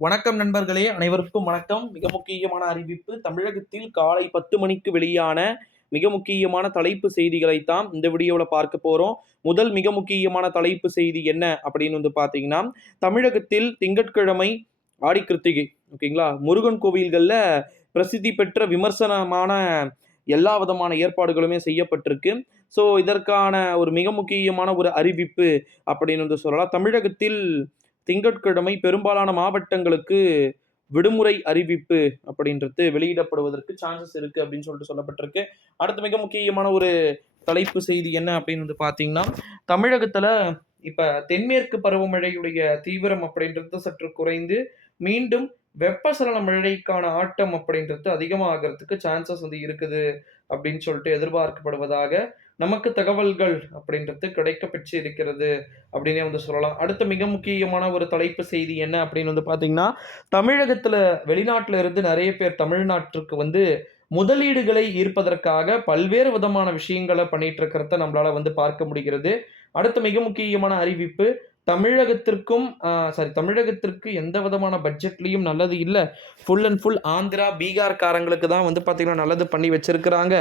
வணக்கம் நண்பர்களே அனைவருக்கும் வணக்கம். மிக முக்கியமான அறிவிப்பு தமிழகத்தில் காலை பத்து மணிக்கு வெளியான மிக முக்கியமான தலைப்பு செய்திகளைத்தான் இந்த வீடியோவில் பார்க்க போகிறோம் முதல் மிக முக்கியமான தலைப்பு செய்தி என்ன அப்படின்னு வந்து பார்த்தீங்கன்னா தமிழகத்தில் திங்கட்கிழமை ஆடி கிருத்திகை ஓகேங்களா? முருகன் கோவில்களில் பிரசித்தி பெற்ற விமர்சனமான எல்லா விதமான ஏற்பாடுகளுமே செய்யப்பட்டிருக்கு. ஸோ இதற்கான ஒரு மிக முக்கியமான ஒரு அறிவிப்பு அப்படின்னு வந்து சொல்லலாம். தமிழகத்தில் திங்கட்கிழமை பெரும்பாலான மாவட்டங்களுக்கு விடுமுறை அறிவிப்பு அப்படின்றது வெளியிடப்படுவதற்கு சான்சஸ் இருக்கு அப்படின்னு சொல்லிட்டு சொல்லப்பட்டிருக்கு. அடுத்து மிக முக்கியமான ஒரு தலைப்பு செய்தி என்ன அப்படின்னு வந்து பார்த்தீங்கன்னா தமிழகத்தில் இப்போ தென்மேற்கு பருவமழையுடைய தீவிரம் அப்படின்றது சற்று குறைந்து மீண்டும் வெப்பசலன மழைக்கான ஆட்டம் அப்படின்றது அதிகமாகிறதுக்கு சான்சஸ் வந்து இருக்குது அப்படின்னு சொல்லிட்டு எதிர்பார்க்கப்படுவதாக நமக்கு தகவல்கள் அப்படின்றது கிடைக்க பெற்று இருக்கிறது அப்படின்னே வந்து சொல்லலாம். அடுத்த மிக முக்கியமான ஒரு தலைப்பு செய்தி என்ன அப்படின்னு வந்து பார்த்தீங்கன்னா தமிழகத்தில் வெளிநாட்டில் இருந்து நிறைய பேர் தமிழ்நாட்டிற்கு வந்து முதலீடுகளை ஈர்ப்பதற்காக பல்வேறு விதமான விஷயங்களை பண்ணிட்டு இருக்கிறத நம்மளால வந்து பார்க்க முடிகிறது. அடுத்த மிக முக்கியமான அறிவிப்பு தமிழகத்திற்கும் சாரி தமிழகத்திற்கு எந்த விதமான பட்ஜெட்லேயும் நல்லது இல்லை. ஃபுல் அண்ட் ஃபுல் ஆந்திரா பீகார்காரங்களுக்கு தான் வந்து பார்த்திங்கன்னா நல்லது பண்ணி வச்சுருக்கிறாங்க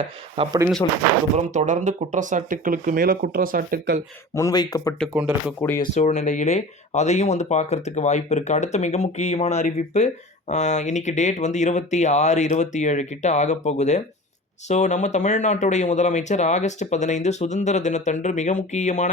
அப்படின்னு சொல்லிட்டு அதுக்கப்புறம் தொடர்ந்து குற்றச்சாட்டுக்களுக்கு மேலே குற்றச்சாட்டுக்கள் முன்வைக்கப்பட்டு கொண்டிருக்கக்கூடிய சூழ்நிலையிலே அதையும் வந்து பார்க்கறதுக்கு வாய்ப்பு இருக்குது அடுத்த மிக முக்கியமான அறிவிப்பு இன்னைக்கு டேட் வந்து இருபத்தி ஆறு இருபத்தி ஏழு கிட்ட ஆகப்போகுது ஸோ நம்ம தமிழ்நாட்டுடைய முதலமைச்சர் ஆகஸ்ட் பதினைந்து சுதந்திர தினத்தன்று மிக முக்கியமான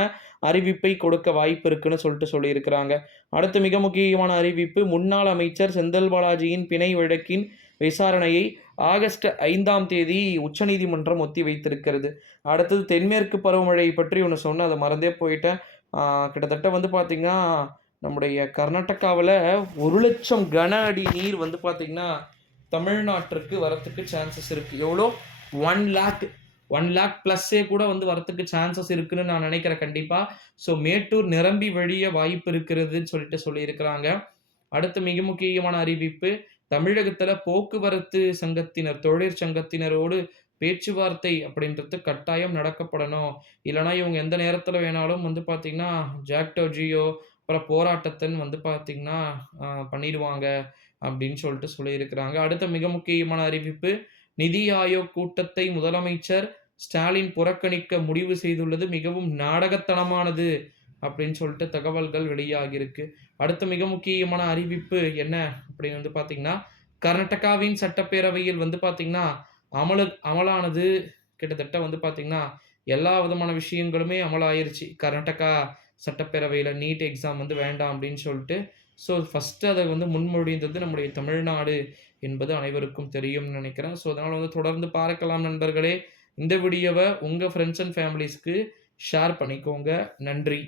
அறிவிப்பை கொடுக்க வாய்ப்பு இருக்குன்னு சொல்லிட்டு சொல்லியிருக்கிறாங்க. அடுத்து மிக முக்கியமான அறிவிப்பு முன்னாள் அமைச்சர் செந்தல் பாலாஜியின் பிணை வழக்கின் விசாரணையை ஆகஸ்ட் ஐந்தாம் தேதி உச்சநீதிமன்றம் ஒத்தி வைத்திருக்கிறது அடுத்தது தென்மேற்கு பருவமழை பற்றி ஒன்று சொன்னேன் அதை மறந்தே போயிட்டேன். கிட்டத்தட்ட வந்து பார்த்திங்கன்னா நம்முடைய கர்நாடகாவில் ஒரு லட்சம் கன அடி நீர் வந்து பார்த்திங்கன்னா தமிழ்நாட்டிற்கு வரத்துக்கு சான்சஸ் இருக்குது எவ்வளோ? ஒன் லேக் ஒன் லேக் ப்ளஸ்ஸே கூட வந்து வரத்துக்கு சான்சஸ் இருக்குன்னு நான் நினைக்கிறேன் கண்டிப்பாக ஸோ மேட்டூர் நிரம்பி வழிய வாய்ப்பு இருக்கிறதுன்னு சொல்லிட்டு சொல்லியிருக்கிறாங்க. அடுத்து மிக முக்கியமான அறிவிப்பு தமிழகத்தில் போக்குவரத்து சங்கத்தினர் தொழிற்சங்கத்தினரோடு பேச்சுவார்த்தை அப்படின்றது கட்டாயம் நடக்கப்படணும். இல்லைனா இவங்க எந்த நேரத்தில் வேணாலும் வந்து பார்த்திங்கன்னா ஜாக்டோ ஜியோ அப்புறம் போராட்டத்தின்னு வந்து பார்த்திங்கன்னா பண்ணிடுவாங்க அப்படின்னு சொல்லிட்டு சொல்லியிருக்கிறாங்க. அடுத்த மிக முக்கியமான அறிவிப்பு நிதி ஆயோக் கூட்டத்தை முதலமைச்சர் ஸ்டாலின் புறக்கணிக்க முடிவு செய்துள்ளது. மிகவும் நாடகத்தனமானது அப்படின்னு சொல்லிட்டு தகவல்கள் வெளியாகியிருக்கு. அடுத்த மிக முக்கியமான அறிவிப்பு என்ன அப்படின்னு வந்து பார்த்தீங்கன்னா கர்நாடகாவின் சட்டப்பேரவையில் வந்து பார்த்தீங்கன்னா அமலு அமலானது கிட்டத்தட்ட வந்து பார்த்தீங்கன்னா எல்லா விதமான விஷயங்களுமே அமலாயிருச்சு. கர்நாடகா சட்டப்பேரவையில் நீட் எக்ஸாம் வந்து வேண்டாம் அப்படின்னு சொல்லிட்டு ஸோ ஃபஸ்ட்டு அதை வந்து முன்மொழிந்தது நம்முடைய தமிழ்நாடு என்பது அனைவருக்கும் தெரியும்னு நினைக்கிறேன். ஸோ அதனால் வந்து தொடர்ந்து பார்க்கலாம் நண்பர்களே. இந்த வீடியோவை உங்கள் ஃப்ரெண்ட்ஸ் அண்ட் ஃபேமிலிஸ்க்கு ஷேர் பண்ணிக்கோங்க. நன்றி.